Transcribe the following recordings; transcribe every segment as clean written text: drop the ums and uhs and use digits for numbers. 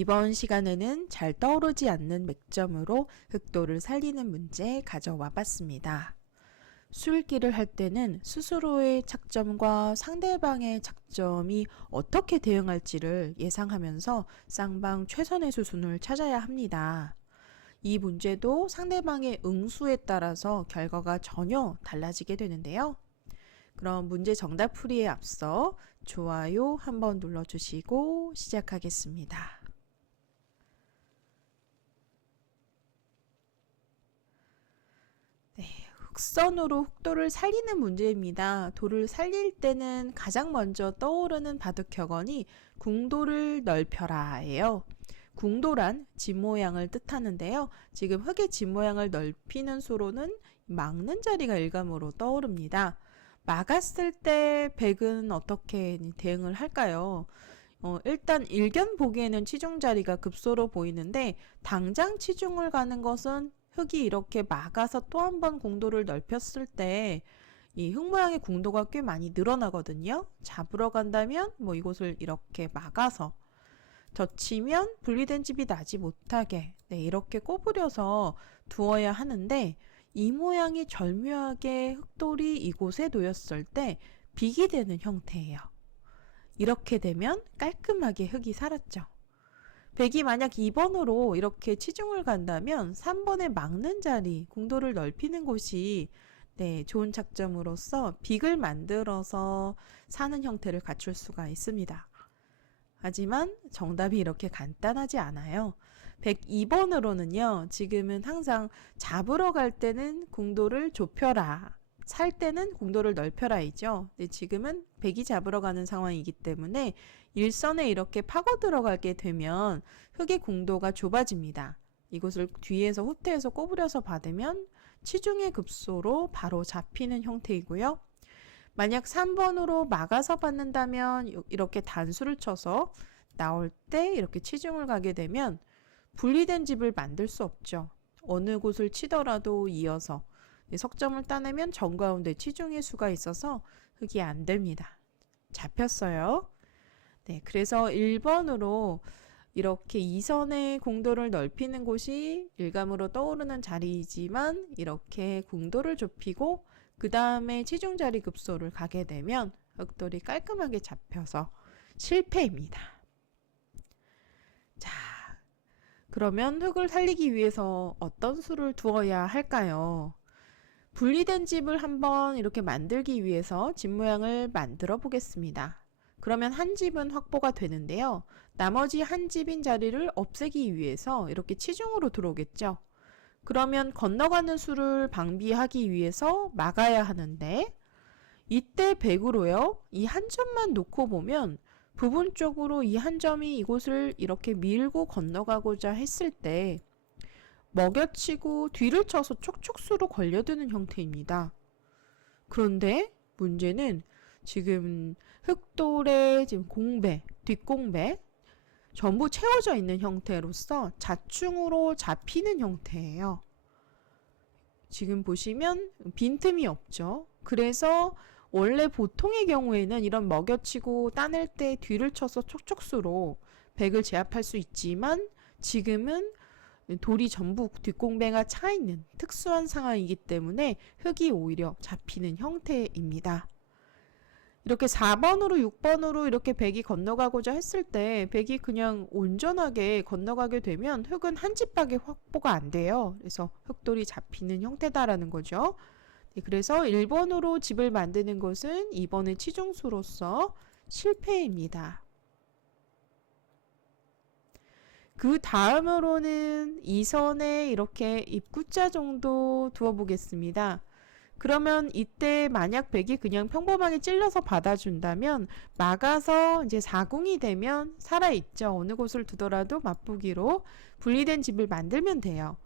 이번 시간에는 잘 떠오르지 않는 맥점으로 흑도를 살리는 문제 가져와 봤습니다. 수읽기를 할 때는 스스로의 착점과 상대방의 착점이 어떻게 대응할지를 예상하면서 쌍방 최선의 수순을 찾아야 합니다. 이 문제도 상대방의 응수에 따라서 결과가 전혀 달라지게 되는데요. 그럼 문제 정답 풀이에 앞서 좋아요 한번 눌러주시고 시작하겠습니다. 네, 흑선으로 흑도를 살리는 문제입니다. 도를 살릴 때는 가장 먼저 떠오르는 바둑 격언이 궁도를 넓혀라 예요. 궁도란 집 모양을 뜻하는데요. 지금 흑의 집 모양을 넓히는 수로는 막는 자리가 일감으로 떠오릅니다. 막았을 때 백은 어떻게 대응을 할까요? 일단 일견 보기에는 치중 자리가 급소로 보이는데 당장 치중을 가는 것은 흑이 이렇게 막아서 또 한 번 궁도를 넓혔을 때 이 흑 모양의 궁도가 꽤 많이 늘어나거든요. 잡으러 간다면 이곳을 이렇게 막아서 젖히면 분리된 집이 나지 못하게 이렇게 꼬부려서 두어야 하는데 이 모양이 절묘하게 흑돌이 이곳에 놓였을 때 빅이 되는 형태예요. 이렇게 되면 깔끔하게 흑이 살았죠. 백이 만약 2번으로 이렇게 치중을 간다면 3번에 막는 자리, 궁도를 넓히는 곳이 좋은 착점으로서 빅을 만들어서 사는 형태를 갖출 수가 있습니다. 하지만 정답이 이렇게 간단하지 않아요. 102번으로는요. 지금은 항상 잡으러 갈 때는 궁도를 좁혀라. 살 때는 궁도를 넓혀라 이죠. 근데 지금은 백이 잡으러 가는 상황이기 때문에 일선에 이렇게 파고 들어가게 되면 흑의 궁도가 좁아집니다. 이곳을 뒤에서 후퇴해서 꼬부려서 받으면 치중의 급소로 바로 잡히는 형태이고요. 만약 3번으로 막아서 받는다면 이렇게 단수를 쳐서 나올 때 이렇게 치중을 가게 되면 분리된 집을 만들 수 없죠. 어느 곳을 치더라도 이어서 석점을 따내면 정가운데 치중의 수가 있어서 흑이 안 됩니다. 잡혔어요. 그래서 1번으로 이렇게 2선의 궁도를 넓히는 곳이 일감으로 떠오르는 자리이지만 이렇게 궁도를 좁히고 그 다음에 치중 자리 급소를 가게 되면 흑돌이 깔끔하게 잡혀서 실패입니다. 자, 그러면 흑을 살리기 위해서 어떤 수를 두어야 할까요? 분리된 집을 한번 이렇게 만들기 위해서 집 모양을 만들어 보겠습니다. 그러면 한 집은 확보가 되는데요. 나머지 한 집인 자리를 없애기 위해서 이렇게 치중으로 들어오겠죠. 그러면 건너가는 수를 방비하기 위해서 막아야 하는데 이때 100으로요. 이 한 점만 놓고 보면 부분적으로 이 한 점이 이곳을 이렇게 밀고 건너가고자 했을 때 먹여치고 뒤를 쳐서 촉촉수로 걸려드는 형태입니다. 그런데 문제는 지금 흑돌의 지금 공배, 뒷공배 전부 채워져 있는 형태로서 자충으로 잡히는 형태예요. 지금 보시면 빈틈이 없죠. 그래서 원래 보통의 경우에는 이런 먹여치고 따낼 때 뒤를 쳐서 촉촉수로 백을 제압할 수 있지만 지금은 돌이 전부 뒷공배가 차 있는 특수한 상황이기 때문에 흑이 오히려 잡히는 형태입니다. 이렇게 4번으로 6번으로 이렇게 백이 건너가고자 했을 때 백이 그냥 온전하게 건너가게 되면 흑은 한 집밖에 확보가 안 돼요. 그래서 흑돌이 잡히는 형태다라는 거죠. 그래서 1번으로 집을 만드는 것은 2번의 치중수로서 실패입니다. 그 다음으로는 2선에 이렇게 입구자 정도 두어 보겠습니다. 그러면 이때 만약 백이 그냥 평범하게 찔러서 받아준다면 막아서 이제 4궁이 되면 살아있죠. 어느 곳을 두더라도 맛보기로 분리된 집을 만들면 돼요.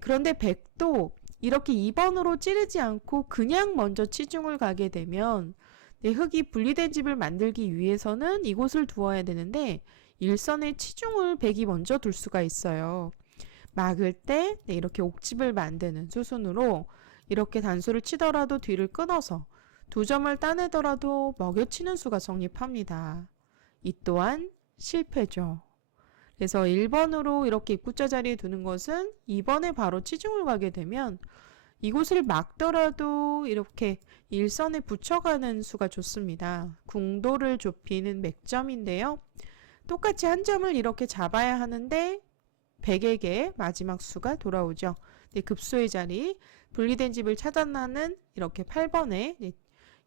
그런데 백도 이렇게 2번으로 찌르지 않고 그냥 먼저 치중을 가게 되면 흑이 분리된 집을 만들기 위해서는 이곳을 두어야 되는데 일선의 치중을 백이 먼저 둘 수가 있어요. 막을 때 이렇게 옥집을 만드는 수순으로 이렇게 단수를 치더라도 뒤를 끊어서 2점을 따내더라도 먹여치는 수가 성립합니다. 이 또한 실패죠. 그래서 1번으로 이렇게 입구자 자리에 두는 것은 2번에 바로 치중을 가게 되면 이곳을 막더라도 이렇게 일선에 붙여가는 수가 좋습니다. 궁도를 좁히는 맥점인데요. 똑같이 한 점을 이렇게 잡아야 하는데 100에게 마지막 수가 돌아오죠. 네, 급소의 자리, 분리된 집을 차단하는 이렇게 8번에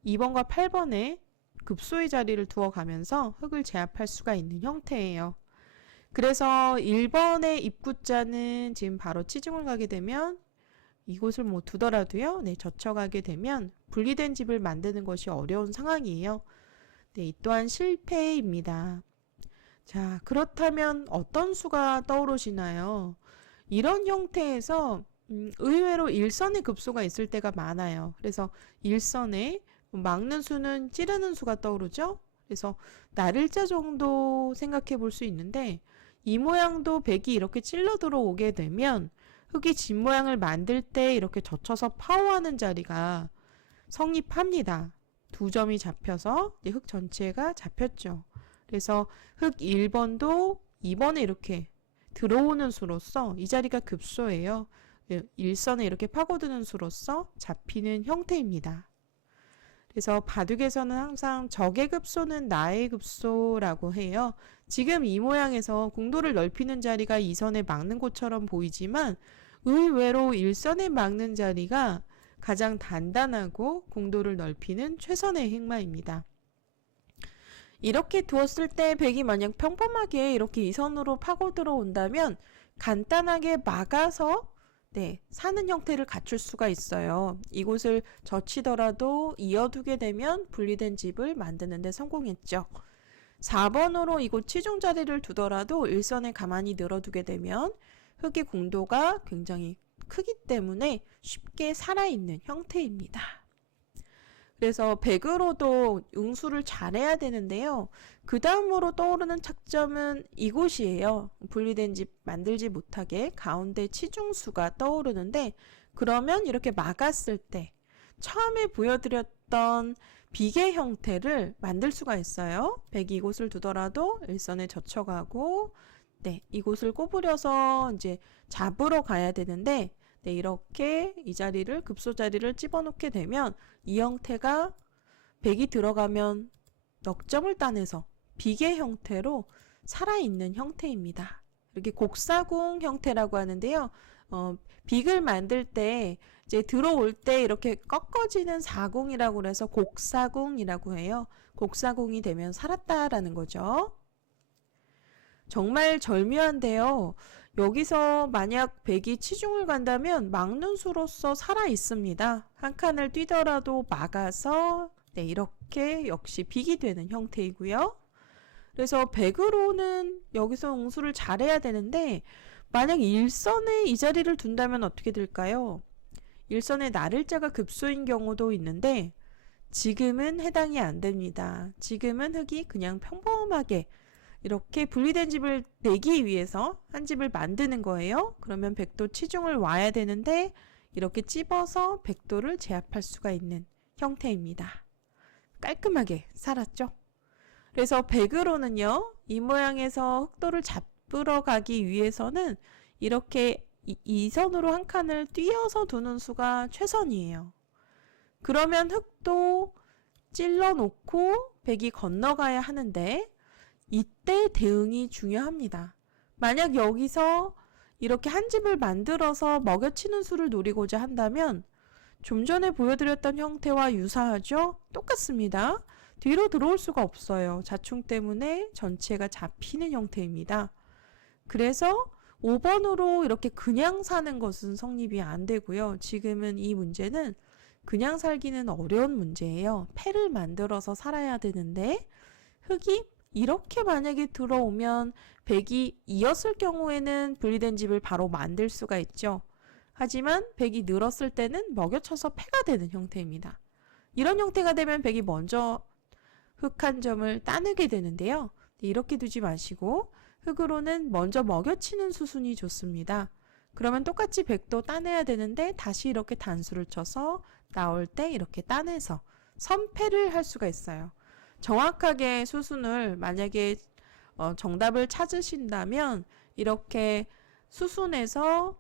2번과 8번에 급소의 자리를 두어가면서 흙을 제압할 수가 있는 형태예요. 그래서 1번의 입구자는 지금 바로 치중을 가게 되면 이곳을 뭐 두더라도요. 네, 젖혀가게 되면 분리된 집을 만드는 것이 어려운 상황이에요. 네, 이 또한 실패입니다. 자, 그렇다면 어떤 수가 떠오르시나요? 이런 형태에서 의외로 일선의 급소가 있을 때가 많아요. 그래서 일선에 막는 수는 찌르는 수가 떠오르죠? 그래서 날일자 정도 생각해 볼 수 있는데 이 모양도 백이 이렇게 찔러 들어오게 되면 흙이 집 모양을 만들 때 이렇게 젖혀서 파워하는 자리가 성립합니다. 두 점이 잡혀서 흙 전체가 잡혔죠. 그래서 흙 1번도 2번에 이렇게 들어오는 수로서 이 자리가 급소예요. 일선에 이렇게 파고드는 수로서 잡히는 형태입니다. 그래서 바둑에서는 항상 적의 급소는 나의 급소라고 해요. 지금 이 모양에서 궁도를 넓히는 자리가 2선에 막는 곳처럼 보이지만 의외로 1선에 막는 자리가 가장 단단하고 궁도를 넓히는 최선의 행마입니다. 이렇게 두었을 때 백이 만약 평범하게 이렇게 2선으로 파고 들어온다면 간단하게 막아서 사는 형태를 갖출 수가 있어요. 이곳을 젖히더라도 이어두게 되면 분리된 집을 만드는 데 성공했죠. 4번으로 이곳 치중 자리를 두더라도 일선에 가만히 늘어두게 되면 흙의 궁도가 굉장히 크기 때문에 쉽게 살아있는 형태입니다. 그래서 백으로도 응수를 잘해야 되는데요. 그 다음으로 떠오르는 착점은 이곳이에요. 분리된 집 만들지 못하게 가운데 치중수가 떠오르는데 그러면 이렇게 막았을 때 처음에 보여드렸던 비계 형태를 만들 수가 있어요. 백이 이곳을 두더라도 일선에 젖혀가고 이곳을 꼬부려서 이제 잡으러 가야 되는데 이렇게 이 자리를 급소 자리를 집어넣게 되면 이 형태가 백이 들어가면 넉점을 따내서 비계 형태로 살아있는 형태입니다. 이렇게 곡사궁 형태라고 하는데요. 빅을 만들 때 이제 들어올 때 이렇게 꺾어지는 사궁이라고 해서 곡사궁이라고 해요. 곡사궁이 되면 살았다라는 거죠. 정말 절묘한데요. 여기서 만약 백이 치중을 간다면 막는 수로서 살아 있습니다. 한 칸을 뛰더라도 막아서 이렇게 역시 빅이 되는 형태이고요. 그래서 백으로는 여기서 응수를 잘해야 되는데 만약 일선에 이 자리를 둔다면 어떻게 될까요? 일선에 날일자가 급소인 경우도 있는데 지금은 해당이 안 됩니다. 지금은 흙이 그냥 평범하게 이렇게 분리된 집을 내기 위해서 한 집을 만드는 거예요. 그러면 백도 치중을 와야 되는데 이렇게 찝어서 백도를 제압할 수가 있는 형태입니다. 깔끔하게 살았죠? 그래서 백으로는요. 이 모양에서 흙도를 잡으러 가기 위해서는 이렇게 이 선으로 한 칸을 띄어서 두는 수가 최선이에요. 그러면 흙도 찔러 놓고 백이 건너가야 하는데 이때 대응이 중요합니다. 만약 여기서 이렇게 한 집을 만들어서 먹여치는 수를 노리고자 한다면 좀 전에 보여드렸던 형태와 유사하죠? 똑같습니다. 뒤로 들어올 수가 없어요. 자충 때문에 전체가 잡히는 형태입니다. 그래서 5번으로 이렇게 그냥 사는 것은 성립이 안 되고요. 지금은 이 문제는 그냥 살기는 어려운 문제예요. 패를 만들어서 살아야 되는데 흙이 이렇게 만약에 들어오면 백이 이었을 경우에는 분리된 집을 바로 만들 수가 있죠. 하지만 백이 늘었을 때는 먹여쳐서 패가 되는 형태입니다. 이런 형태가 되면 백이 먼저 흙 한 점을 따내게 되는데요. 이렇게 두지 마시고 흙으로는 먼저 먹여치는 수순이 좋습니다. 그러면 똑같이 백도 따내야 되는데 다시 이렇게 단수를 쳐서 나올 때 이렇게 따내서 선패를 할 수가 있어요. 정확하게 수순을 만약에 정답을 찾으신다면 이렇게 수순에서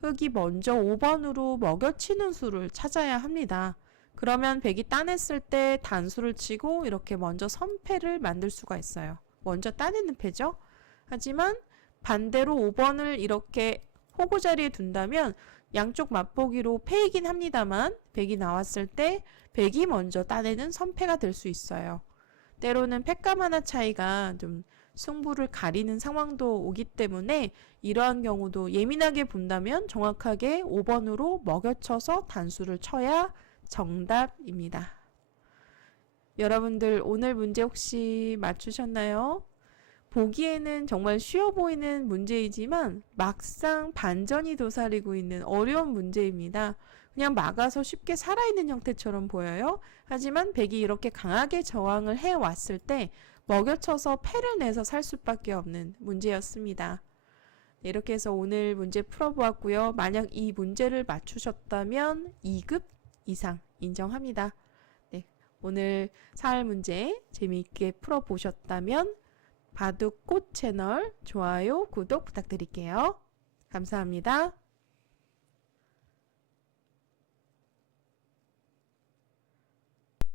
흙이 먼저 5번으로 먹여치는 수를 찾아야 합니다. 그러면 백이 따냈을 때 단수를 치고 이렇게 먼저 선패를 만들 수가 있어요. 먼저 따내는 패죠. 하지만 반대로 5번을 이렇게 호구 자리에 둔다면 양쪽 맛보기로 패이긴 합니다만 백이 나왔을 때 백이 먼저 따내는 선패가 될 수 있어요. 때로는 패감 하나 차이가 좀 승부를 가리는 상황도 오기 때문에 이러한 경우도 예민하게 본다면 정확하게 5번으로 먹여쳐서 단수를 쳐야 정답입니다. 여러분들 오늘 문제 혹시 맞추셨나요? 보기에는 정말 쉬워 보이는 문제이지만 막상 반전이 도사리고 있는 어려운 문제입니다. 그냥 막아서 쉽게 살아있는 형태처럼 보여요. 하지만 백이 이렇게 강하게 저항을 해왔을 때 먹여쳐서 패를 내서 살 수밖에 없는 문제였습니다. 네, 이렇게 해서 오늘 문제 풀어보았고요. 만약 이 문제를 맞추셨다면 2급 이상 인정합니다. 네, 오늘 사활 문제 재미있게 풀어보셨다면 바둑꽃 채널 좋아요, 구독 부탁드릴게요. 감사합니다.